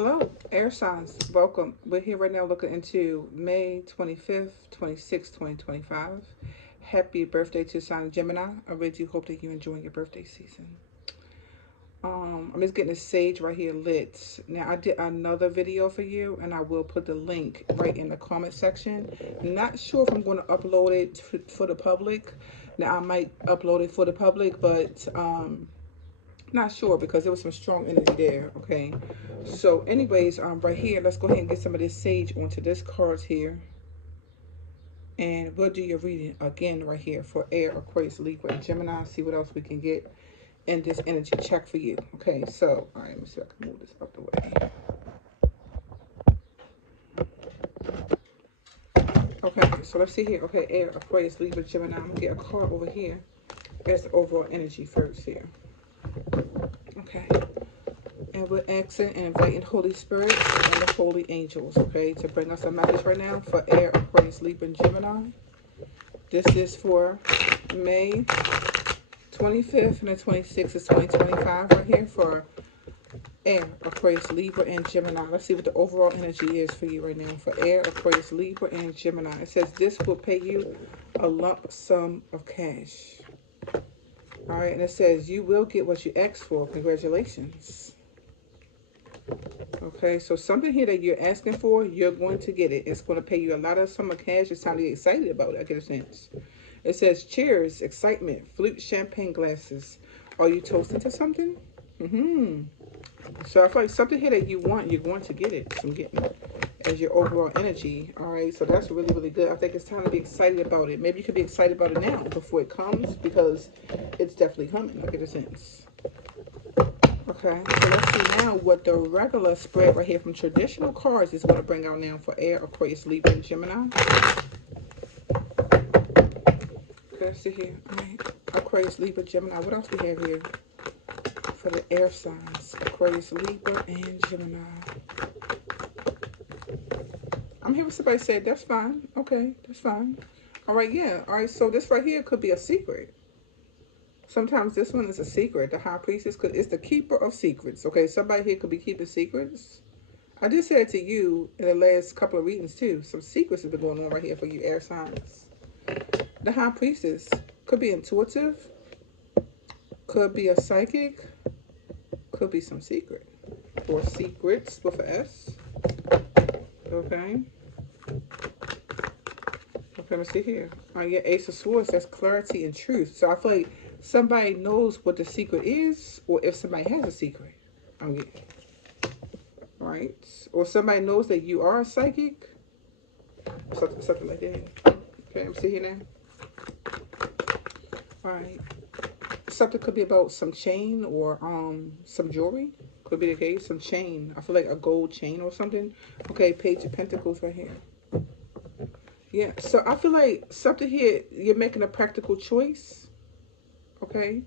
Hello, air signs. Welcome. We're here right now looking into May 25th, 26th, 2025. Happy birthday to sign Gemini. I really do hope that you're enjoying your birthday season. I'm just getting the sage right here lit. Now, I did another video for you, and I will put the link right in the comment section. Not sure if I'm going to upload it for the public. Now, I might upload it for the public, but not sure because there was some strong energy there. Okay, so anyways, right here, let's go ahead and get some of this sage onto this card here, and we'll do your reading again right here for air, Aquarius, Libra, and Gemini. See what else we can get in this energy check for you. Okay, so all right, let me see if I can move this up the way. Okay, so let's see here. Okay, air, Aquarius, Libra, Gemini. I'm gonna get a card over here as the overall energy first here. Okay. And we're asking and inviting Holy Spirit and the Holy Angels, okay, to bring us a message right now for air, Aquarius, Libra, and Gemini. This is for May 25th and the 26th of 2025 right here for air, Aquarius, Libra, and Gemini. Let's see what the overall energy is for you right now for air, Aquarius, Libra, and Gemini. It says this will pay you a lump sum of cash. All right, and it says you will get what you asked for. Congratulations. Okay, so something here that you're asking for, you're going to get it. It's going to pay you a lot of summer cash. It's time to get excited about it. I get a sense. It says cheers, excitement, flute, champagne glasses. Are you toasting to something? So I feel like something here that you want, you're going to get it. So I'm getting as your overall energy. All right, so that's really, really good. I think it's time to be excited about it. Maybe you could be excited about it now before it comes because it's definitely coming. I get a sense. Okay, so let's see now what the regular spread right here from traditional cards is going to bring out now for air, Aquarius, Libra, and Gemini. Okay, let's see here. All right, Aquarius, Libra, Gemini. What else we have here for the air signs? Aquarius, Libra, and Gemini. I'm hearing somebody say, that's fine. Okay, that's fine. All right, yeah. All right, so this right here could be a secret. Sometimes this one is a secret. The high priestess is the keeper of secrets. Okay, somebody here could be keeping secrets. I just said to you in the last couple of readings too. Some secrets have been going on right here for you air signs. The high priestess could be intuitive. Could be a psychic. Could be some secret. Or secrets with an S. Okay. Okay, let's see here. Yeah, Ace of Swords, that's clarity and truth. So I feel like somebody knows what the secret is, or if somebody has a secret. I'm getting right. Or somebody knows that you are a psychic. Something like that. Okay, I'm seeing here now. Alright. Something could be about some chain or some jewelry. Could be the case. Some chain. I feel like a gold chain or something. Okay, Page of Pentacles right here. Yeah, so I feel like something here, you're making a practical choice. Okay?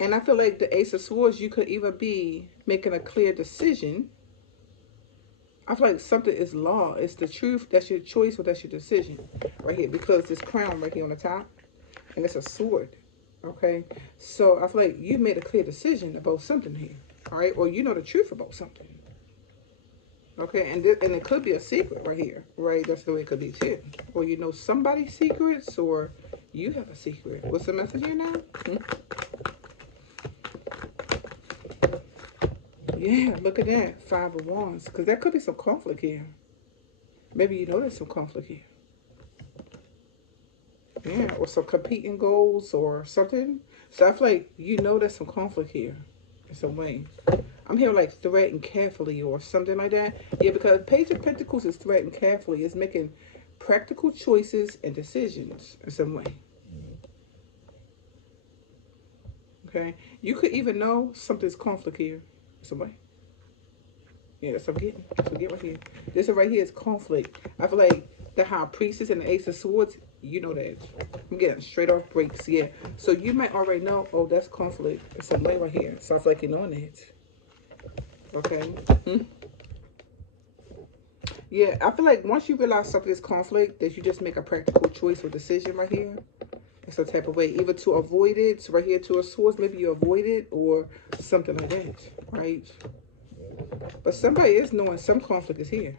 And I feel like the Ace of Swords, you could either be making a clear decision. I feel like something is law. It's the truth. That's your choice or that's your decision. Right here. Because this crown right here on the top. And it's a sword. Okay? So I feel like you made a clear decision about something here. Alright? Or you know the truth about something. Okay, and it could be a secret right here, right? That's the way it could be too. Or you know somebody's secrets, or you have a secret. What's the message here now? Yeah, look at that. 5 of Wands. Because there could be some conflict here. Maybe you know there's some conflict here. Yeah, or some competing goals or something. So I feel like you know there's some conflict here in some way. I'm hearing like threaten carefully or something like that. Yeah, because Page of Pentacles is threaten carefully. It's making practical choices and decisions in some way. Okay? You could even know something's conflict here in some way. Yeah, that's what I'm getting. That's what I'm getting right here. This right here is conflict. I feel like the High Priestess and the Ace of Swords, you know that. I'm getting straight off breaks, yeah. So you might already know, oh, that's conflict in some way right here. So I feel like you know that. Okay. Yeah, I feel like once you realize something is conflict, that you just make a practical choice or decision right here. In some type of way. Either to avoid it, right here to a source, maybe you avoid it, or something like that, right? But somebody is knowing some conflict is here.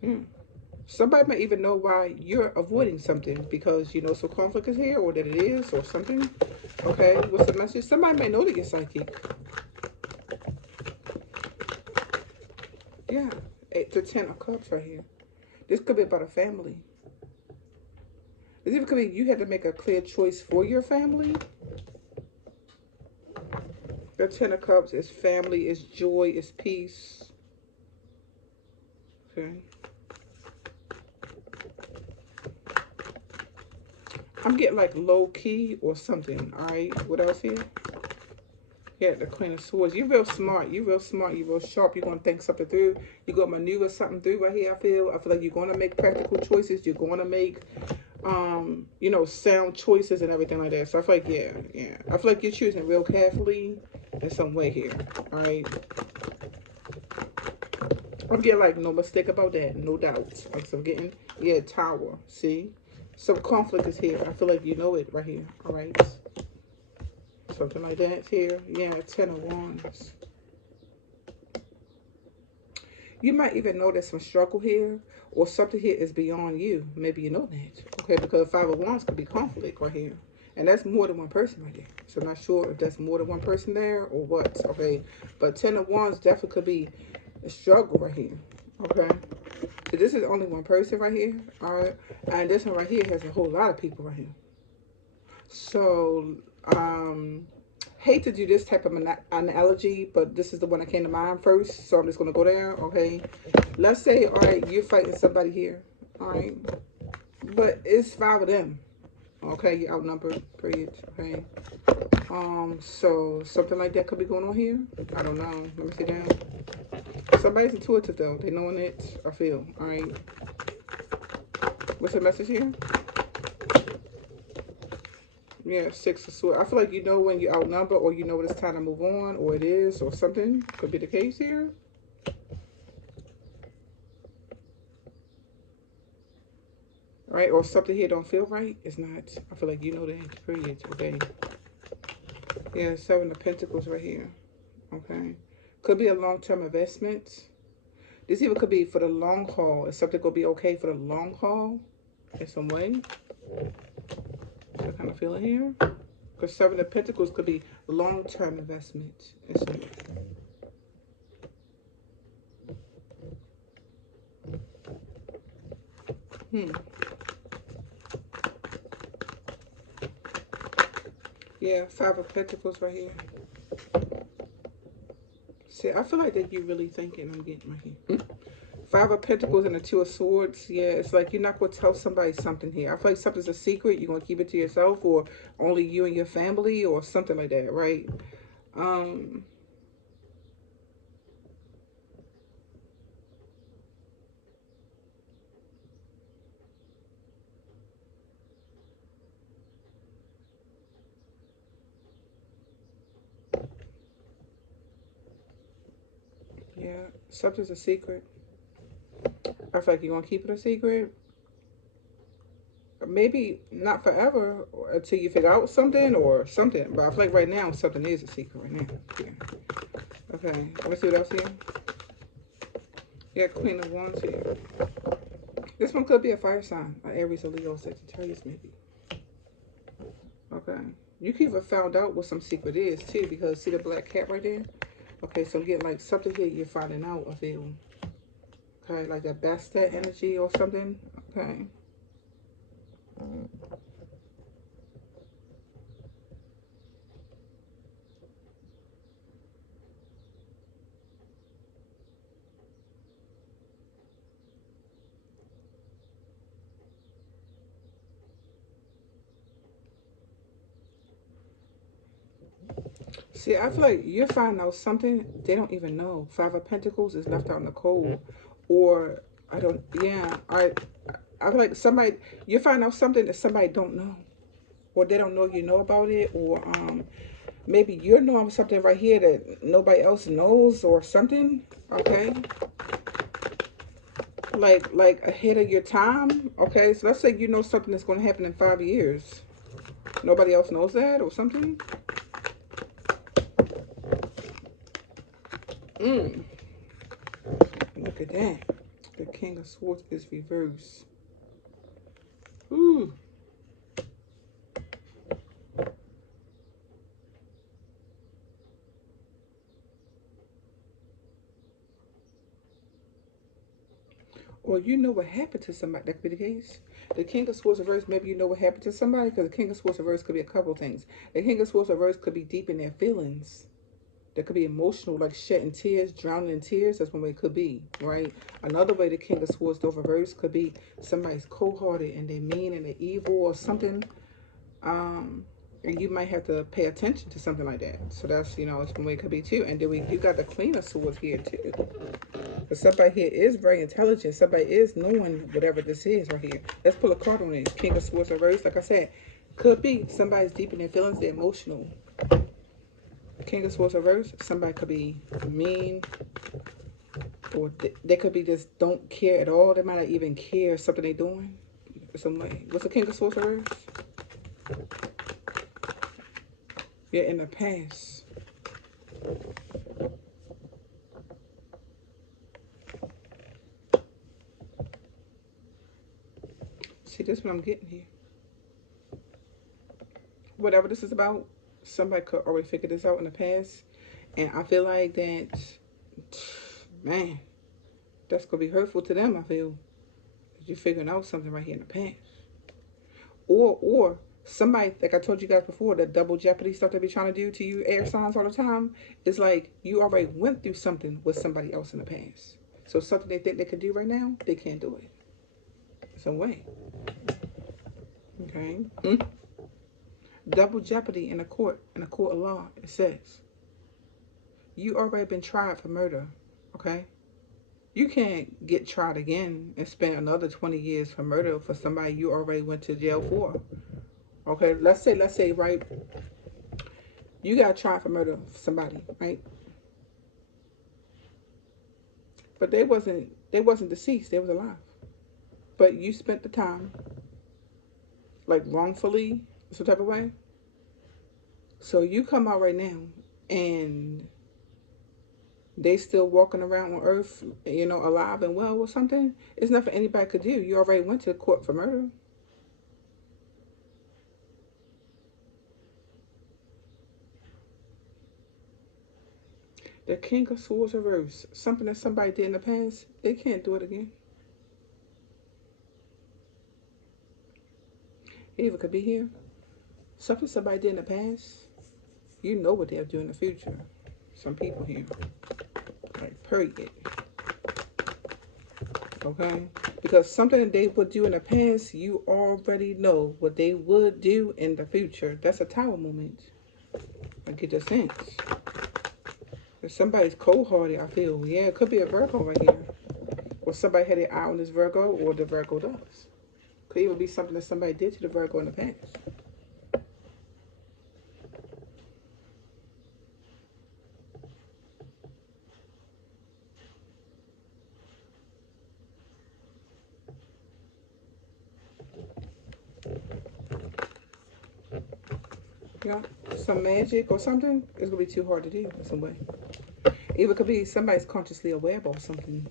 Hmm. Somebody might even know why you're avoiding something because you know some conflict is here or that it is or something. Okay, what's the message? Somebody might know that you're psychic. Yeah, 8 to 10 of cups right here. This could be about a family. This even could be you had to make a clear choice for your family. The 10 of cups is family, is joy, is peace. Okay. I'm getting like low key or something. All right. What else here? Yeah, the Queen of Swords. You're real smart. You're real smart. You're real sharp. You're gonna think something through. You're gonna maneuver something through right here. I feel like you're gonna make practical choices. You're gonna make you know, sound choices and everything like that. So I feel like yeah. I feel like you're choosing real carefully in some way here. All right. I'm getting like no mistake about that, no doubt. Like so I'm getting Tower. See, some conflict is here. I feel like you know it right here. All right, something like that here. Yeah, 10 of Wands. You might even know there's some struggle here, or something here is beyond you. Maybe you know that. Okay, because 5 of Wands could be conflict right here, and that's more than one person right there. So I'm not sure if that's more than one person there or what. Okay, but 10 of Wands definitely could be a struggle right here. Okay. So this is only one person right here, all right? And this one right here has a whole lot of people right here. So, hate to do this type of analogy, but this is the one that came to mind first. So I'm just going to go there, okay? Let's say, all right, you're fighting somebody here, all right? But it's 5 of them, okay? You're outnumbered, period, okay? So something like that could be going on here. I don't know. Let me see down. Somebody's intuitive though. They knowing it. I feel. All right. What's the message here? Yeah, 6 of Swords. I feel like you know when you outnumber, or you know when it's time to move on, or it is, or something could be the case here. Right? Or something here don't feel right. It's not. I feel like you know that. Period. Okay. Yeah, 7 of Pentacles right here. Okay. Could be a long-term investment. This even could be for the long haul. Is something gonna be okay for the long haul in some way? So I kind of feel it here. Because 7 of Pentacles could be long-term investment in some way. Yeah, 5 of Pentacles right here. See, I feel like that you're really thinking. I'm getting right here. 5 of Pentacles and the 2 of Swords. Yeah, it's like you're not going to tell somebody something here. I feel like something's a secret. You're going to keep it to yourself, or only you and your family, or something like that, right? Yeah, something's a secret. I feel like you're going to keep it a secret. Maybe not forever until you figure out something or something. But I feel like right now something is a secret right now. Yeah. Okay, let's see what else here. Yeah, Queen of Wands here. This one could be a fire sign. An Aries, a Leo, Sagittarius maybe. Okay. You could even found out what some secret is too, because see the black cat right there? Okay, so I'm getting like something here you're finding out, I feel. Okay, like that Bastet energy or something. Okay. See, I feel like you're finding out something they don't even know. 5 of Pentacles is left out in the cold. Or, I don't, yeah, I feel like somebody, you're finding out something that somebody don't know. Or they don't know you know about it. Or, maybe you're knowing something right here that nobody else knows or something. Okay. Like ahead of your time. Okay, so let's say you know something that's going to happen in 5 years. Nobody else knows that or something. Mm. Look at that. The King of Swords is reversed. Ooh. Or you know what happened to somebody. That could be the case. The King of Swords reverse, maybe you know what happened to somebody, because the King of Swords reverse could be a couple things. The King of Swords reverse could be deep in their feelings. That could be emotional, like shedding tears, drowning in tears. That's one way it could be, right? Another way the King of Swords over reverse could be somebody's cold-hearted and they're mean and they're evil or something. And you might have to pay attention to something like that. So that's, it's one way it could be too. And then you got the Queen of Swords here too. But somebody here is very intelligent. Somebody is knowing whatever this is right here. Let's pull a card on it. King of Swords reverse, like I said, could be somebody's deep in their feelings, they're emotional. King of Swords reverse, somebody could be mean, or they could be just don't care at all. They might not even care something they're doing some way. What's the King of Swords reverse? Yeah, in the past. See, this is what I'm getting here. Whatever this is about, somebody could already figure this out in the past. And I feel like that, man, that's going to be hurtful to them, I feel. You're figuring out something right here in the past. Or somebody, like I told you guys before, the double jeopardy stuff they be trying to do to you air signs all the time, is like you already went through something with somebody else in the past. So something they think they could do right now, they can't do it. Some way. Okay. Double jeopardy in a court of law. It says you already been tried for murder. Okay. You can't get tried again and spend another 20 years for murder for somebody you already went to jail for. Okay, let's say, right, you got tried for murder for somebody, right? But they wasn't deceased, they was alive. But you spent the time, like wrongfully, some type of way. So you come out right now and they still walking around on earth, alive and well or something. It's nothing anybody could do. You already went to court for murder. The King of Swords reverse. Something that somebody did in the past, they can't do it again. Eva could be here. Something somebody did in the past, you know what they'll do in the future. Some people here. Like, period. Okay? Because something that they would do in the past, you already know what they would do in the future. That's a tower moment. I get the sense. If somebody's cold-hearted, I feel, yeah, it could be a Virgo right here. Or somebody had their eye on this Virgo, or the Virgo does. Could even be something that somebody did to the Virgo in the past. Yeah, some magic or something, it's going to be too hard to do in some way. Even could be somebody's consciously aware about something.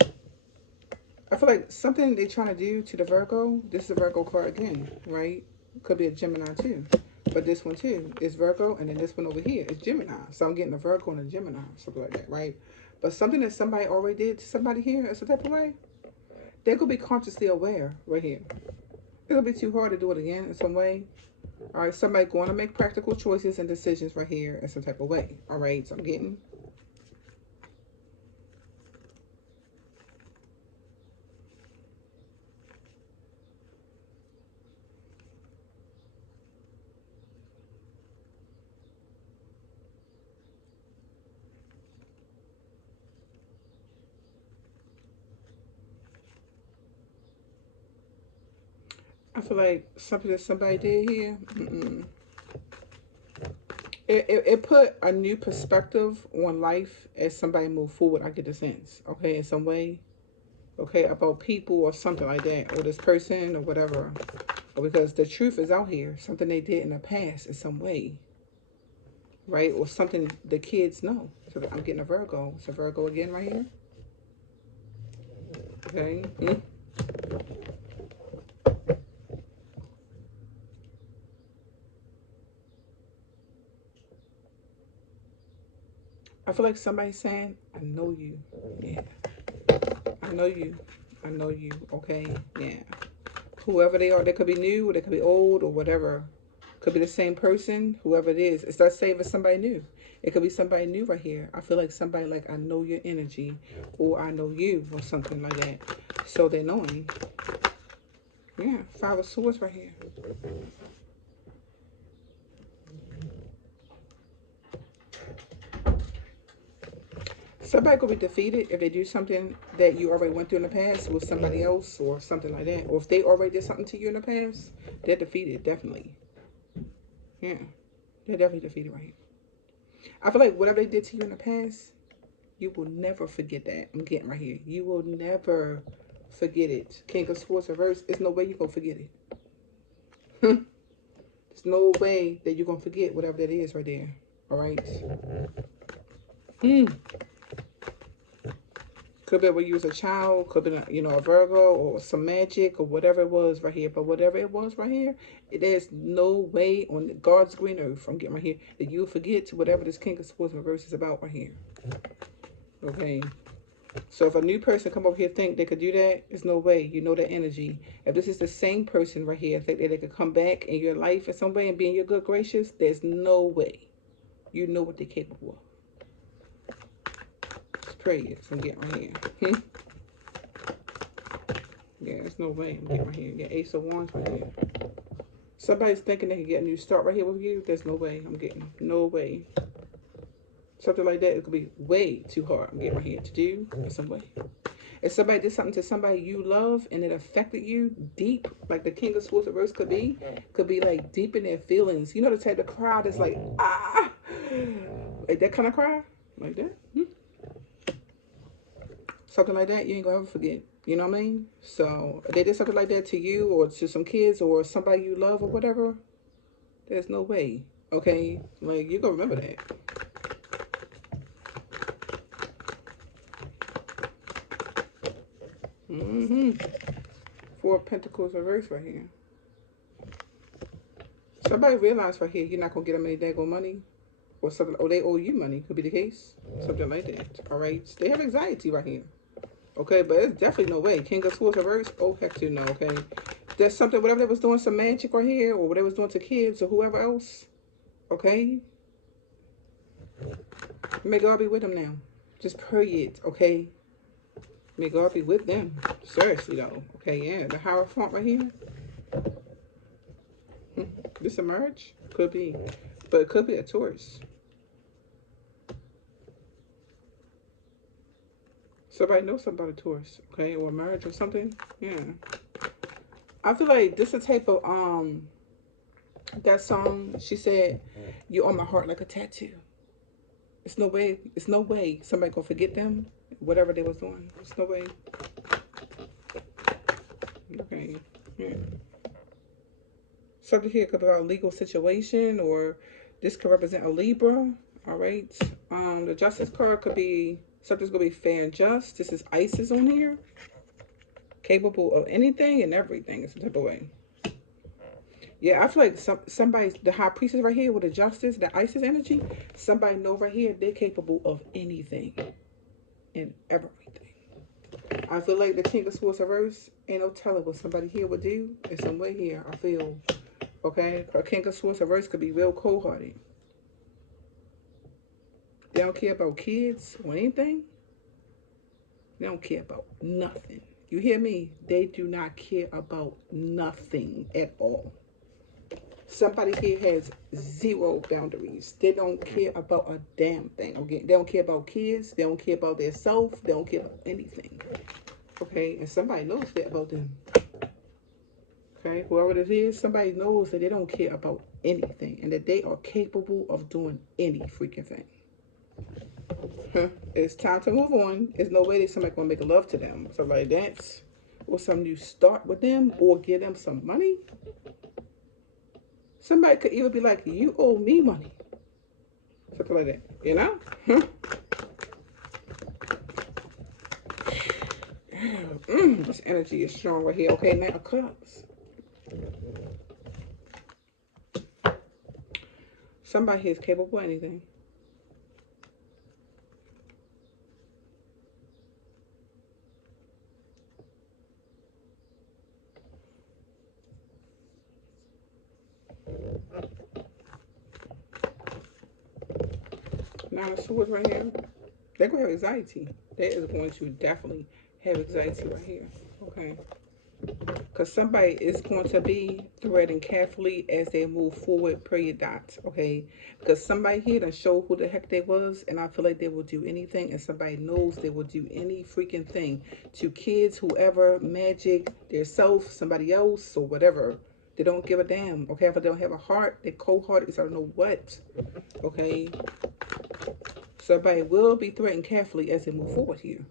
I feel like something they're trying to do to the Virgo, this is a Virgo card again, right? Could be a Gemini too. But this one too is Virgo, and then this one over here is Gemini. So I'm getting a Virgo and a Gemini, something like that, right? But something that somebody already did to somebody here in some type of way, they could be consciously aware right here. It'll be too hard to do it again in some way. All right, somebody going to make practical choices and decisions right here in some type of way. All right, so I'm getting. I feel like something that somebody did here. It put a new perspective on life as somebody moved forward. I get the sense, okay, in some way, okay, about people or something like that, or this person or whatever, or because the truth is out here, something they did in the past in some way, right, or something the kids know, So I'm getting a Virgo. It's a Virgo again right here. Okay. I feel like somebody's saying, I know you. Yeah. I know you. I know you. Okay. Yeah. Whoever they are, they could be new or they could be old or whatever. Could be the same person, whoever it is. It's not saying it's somebody new. It could be somebody new right here. I feel like somebody like, I know your energy, or I know you, or something like that. So they're knowing. Yeah, Five of Swords right here. Somebody could be defeated if they do something that you already went through in the past with somebody else or something like that. Or if they already did something to you in the past, they're defeated, definitely. Yeah, they're definitely defeated right here. I feel like whatever they did to you in the past, you will never forget that. I'm getting right here. You will never forget it. King of Swords reverse. There's no way you're going to forget it. There's no way that you're going to forget whatever that is right there. All right? Could be when you was a child, could be, you know, a Virgo or some magic or whatever it was right here. But whatever it was right here, there's no way on God's green earth, I'm getting right here, that you'll forget to whatever this King of Swords reverse is about right here. Okay? So if a new person come over here think they could do that, there's no way. You know the energy. If this is the same person right here, think that they could come back in your life in some way and be in your good gracious, there's no way. You know what they're capable of. Let's pray it. I'm getting right here. Yeah, there's no way. I'm getting right here. Get Ace of Wands right here. Somebody's thinking they can get a new start right here with you. There's no way. I'm getting no way. Something like that, it could be way too hard. I'm getting right here to do in some way. If somebody did something to somebody you love and it affected you deep, like the King of Swords reverse could be like deep in their feelings. You know the type of cry that's like, ah, like that kind of cry, like that. Something like that, you ain't gonna ever forget. You know what I mean? So if they did something like that to you or to some kids or somebody you love or whatever, there's no way. Okay, like you're gonna remember that. Four of Pentacles reverse right here. Somebody realized right here you're not gonna get them any daggone money or something, or they owe you money. Could be the case, something like that. All right, they have anxiety right here. Okay, but it's definitely no way. King of Swords reverse. Oh heck to no. Okay, there's something. Whatever they was doing, some magic right here, or what they was doing to kids or whoever else. Okay, may God be with them now. Just pray it. Okay. May God be with them. Seriously though. Okay, yeah. The Hierophant right here. This a marriage? Could be. But it could be a Taurus. Somebody knows something about a Taurus, okay? Or a marriage or something. Yeah. I feel like this is a type of that song, she said, "You on my heart like a tattoo." It's no way, it's no way somebody gonna forget them, whatever they was doing. It's no way. Okay. Yeah. Something here could be about a legal situation, or this could represent a Libra. All right. The Justice card could be something's gonna be fair and just. This is Isis on here. Capable of anything and everything in some type of way. Yeah, I feel like somebody's the High Priestess right here with the Justice, the Isis energy. Somebody know right here they're capable of anything and everything. I feel like the King of Swords reverse ain't no telling what somebody here would do in some way here. I feel. Okay, a King of Swords reverse could be real cold-hearted. They don't care about kids or anything. They don't care about nothing. You hear me? They do not care about nothing at all. Somebody here has zero boundaries. They don't care about a damn thing. Okay, they don't care about kids. They don't care about their self. They don't care about anything. Okay, and somebody knows that about them. Okay, whoever it is, somebody knows that they don't care about anything and that they are capable of doing any freaking thing. It's time to move on. There's no way that somebody gonna make love to them. So like that's or some new start with them or give them some money. Somebody could even be like, you owe me money. Something like that, you know? This energy is strong right here. Okay, now Cups. Somebody here is capable of anything. Nine of Swords right here. They're going to have anxiety. They is going to definitely have anxiety right here. Okay. Because somebody is going to be threading carefully as they move forward, period, dot. Okay. Because somebody here done show who the heck they was, and I feel like they will do anything, and somebody knows they will do any freaking thing to kids, whoever, magic, their self, somebody else, or whatever. They don't give a damn. Okay. If they don't have a heart, they're cold-hearted, I don't know what. Okay. Somebody will be threatened carefully as they move forward here.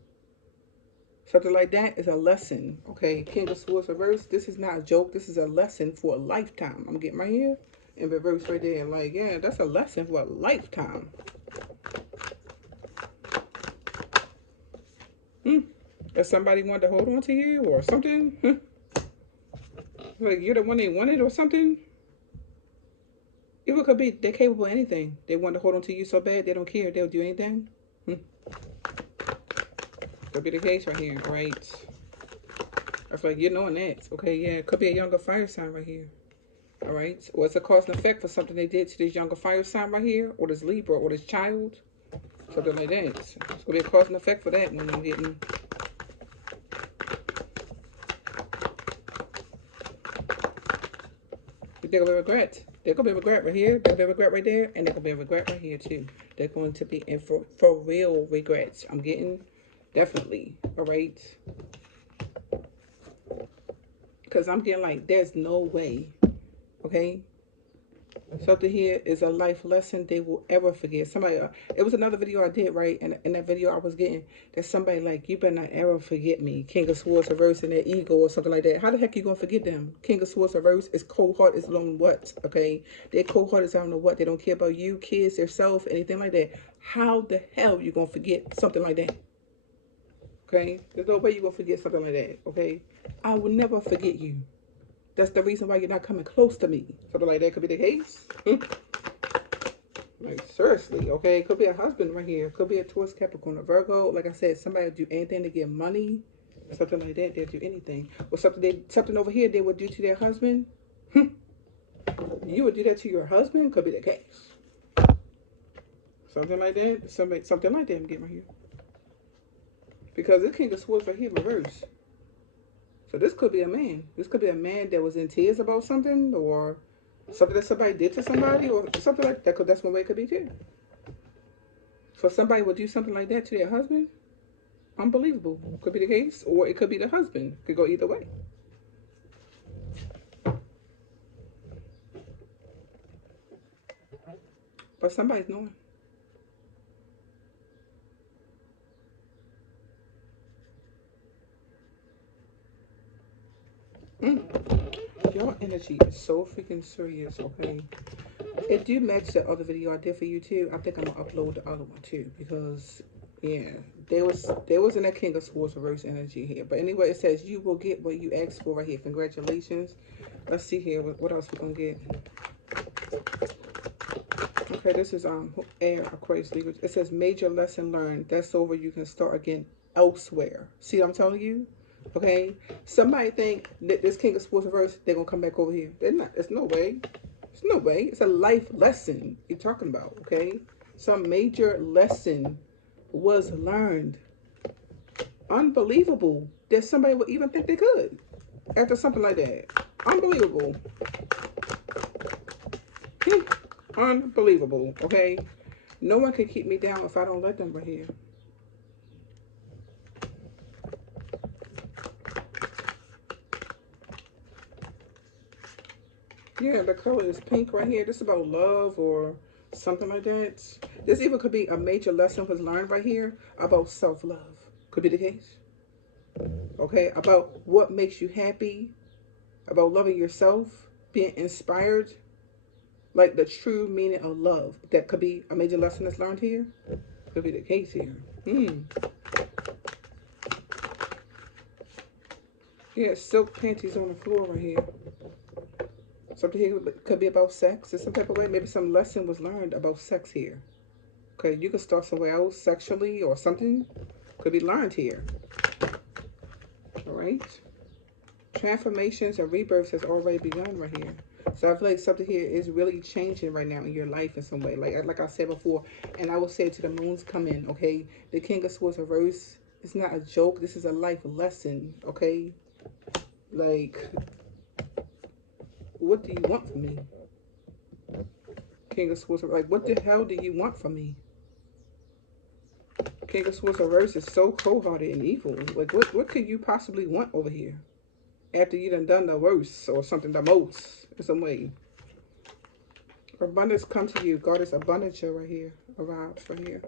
Something like that is a lesson. Okay, King of Swords reverse. This is not a joke. This is a lesson for a lifetime. I'm getting right here in reverse right there. And like, yeah, that's a lesson for a lifetime. If somebody wanted to hold on to you or something, like you're the one they wanted or something. It could be they're capable of anything. They want to hold on to you so bad they don't care. They'll do anything. Could be the case right here, right? I feel like you're knowing that. Okay, yeah, it could be a younger fire sign right here. All right, or it's a cause and effect for something they did to this younger fire sign right here, or this Libra, or this child, something like that. So it's gonna be a cause and effect for that when I'm getting. They're gonna be regret. They're gonna be regret right here. They're gonna be regret right there, and they're gonna be regret right here too. They're going to be in for real regrets. I'm getting definitely. All right. Because I'm getting like, there's no way, okay? Something here is a life lesson they will ever forget. Somebody, it was another video I did, right? And in that video I was getting that somebody like, you better not ever forget me. King of Swords reverse and their ego or something like that. How the heck you gonna forget them? King of Swords reverse is cold heart is alone what, okay? They're cold heart is I don't know what. They don't care about you, kids, their self, anything like that. How the hell you gonna forget something like that? Okay? There's no way you gonna forget something like that, okay? I will never forget you. That's the reason why you're not coming close to me. Something like that could be the case. Like, seriously, okay? Could be a husband right here. Could be a Taurus, Capricorn, or Virgo. Like I said, somebody would do anything to get money. Something like that. They'll do anything. Or something over here they would do to their husband. You would do that to your husband? Could be the case. Something like that. Something like that I'm getting right here. Because this King of Swords right here reverse. So this could be a man. This could be a man that was in tears about something, or something that somebody did to somebody, or something like that. That's one way it could be too. So somebody would do something like that to their husband. Unbelievable. Could be the case, or it could be the husband. Could go either way. But somebody's knowing. Your energy is so freaking serious, okay? It do match the other video I did for you too. I think I'm gonna upload the other one too, because yeah, there was in that King of Swords reverse energy here. But anyway, it says you will get what you asked for right here. Congratulations. Let's see here what else we're gonna get. Okay, this is air, Aquarius, Libra. It says major lesson learned. That's over. You can start again elsewhere. See what I'm telling you? Okay, somebody think that this King of Swords reverse, they're gonna come back over here. They're not. There's no way. There's no way. It's a life lesson you're talking about. Okay, some major lesson was learned. Unbelievable that somebody would even think they could after something like that. Unbelievable. Unbelievable. Okay, no one can keep me down if I don't let them right here. Yeah, the color is pink right here. This is about love or something like that. This even could be a major lesson was learned right here about self-love. Could be the case. Okay, about what makes you happy, about loving yourself, being inspired, like the true meaning of love. That could be a major lesson that's learned here. Could be the case here. Yeah, silk panties on the floor right here. Something here could be about sex in some type of way. Maybe some lesson was learned about sex here. Okay, you could start somewhere else sexually or something could be learned here. All right. Transformations and rebirths has already begun right here. So I feel like something here is really changing right now in your life in some way. Like I said before, and I will say to the moons come in, okay? The King of Swords reverse. It's not a joke. This is a life lesson, okay? Like, what do you want from me? King of Swords, like, what the hell do you want from me? King of Swords reverse is so cold-hearted and evil. Like, what could you possibly want over here? After you done the worst or something, the most in some way. Abundance come to you. Goddess abundance right here. Arrives right here.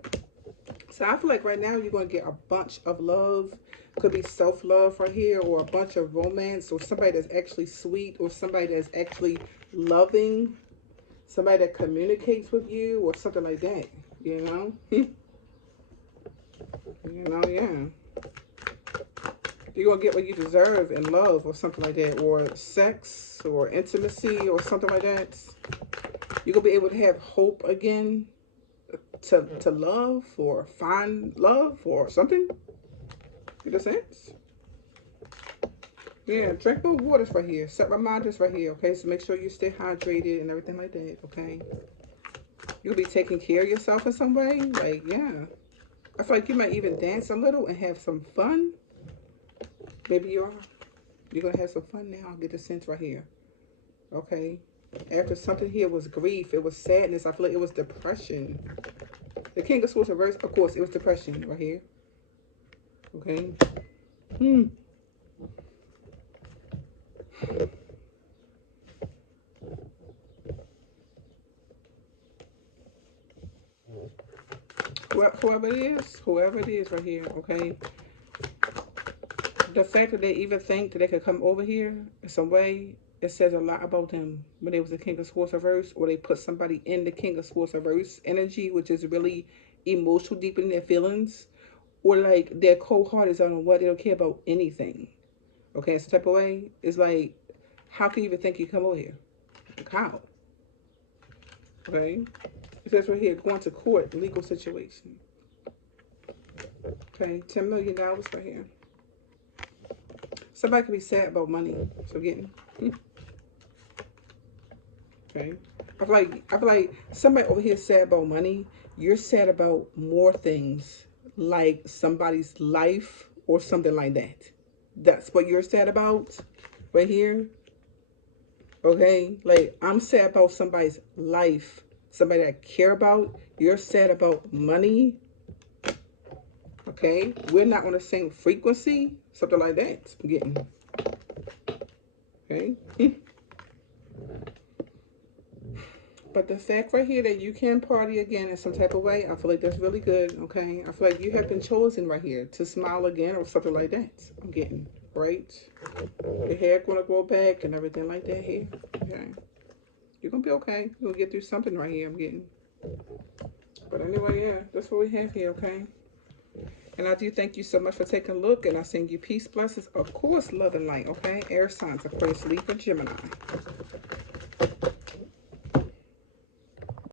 So I feel like right now you're going to get a bunch of love. Could be self-love right here, or a bunch of romance, or somebody that's actually sweet, or somebody that's actually loving, somebody that communicates with you, or something like that. You know? You know, yeah. You're going to get what you deserve in love, or something like that, or sex, or intimacy, or something like that. You're going to be able to have hope again. To love or find love or something. Get a sense? Yeah, drink more waters right here. Set reminders right here, okay? So make sure you stay hydrated and everything like that, okay? You'll be taking care of yourself in some way. Like, yeah. I feel like you might even dance a little and have some fun. Maybe you are. You're going to have some fun now. I'll get the sense right here. Okay? After something here was grief, it was sadness. I feel like it was depression. The King of Swords reverse, of course, it was depression right here. Okay? Whoever it is right here, okay? The fact that they even think that they could come over here in some way, it says a lot about them when they was the King of Swords reverse, or they put somebody in the King of Swords reverse energy, which is really emotional, deep in their feelings, or like their cold heart is on what they don't care about anything. Okay, it's the type of way. It's like, how can you even think you come over here? Like, how? Okay, it says right here, going to court, legal situation. Okay, $10 million right here. Somebody could be sad about money. So getting okay. I feel like somebody over here sad about money. You're sad about more things, like somebody's life or something like that. That's what you're sad about right here. Okay? Like I'm sad about somebody's life, somebody that I care about. You're sad about money. Okay? We're not on the same frequency. Something like that. I'm getting. Okay? But the fact right here that you can party again in some type of way, I feel like that's really good, okay? I feel like you have been chosen right here to smile again or something like that. I'm getting, right? Your hair gonna grow back and everything like that here, okay? You're gonna be okay. You're gonna get through something right here, I'm getting. But anyway, yeah, that's what we have here, okay? And I do thank you so much for taking a look, and I send you peace, blessings, of course, love and light, okay? Air signs, Aquarius, Libra, Gemini.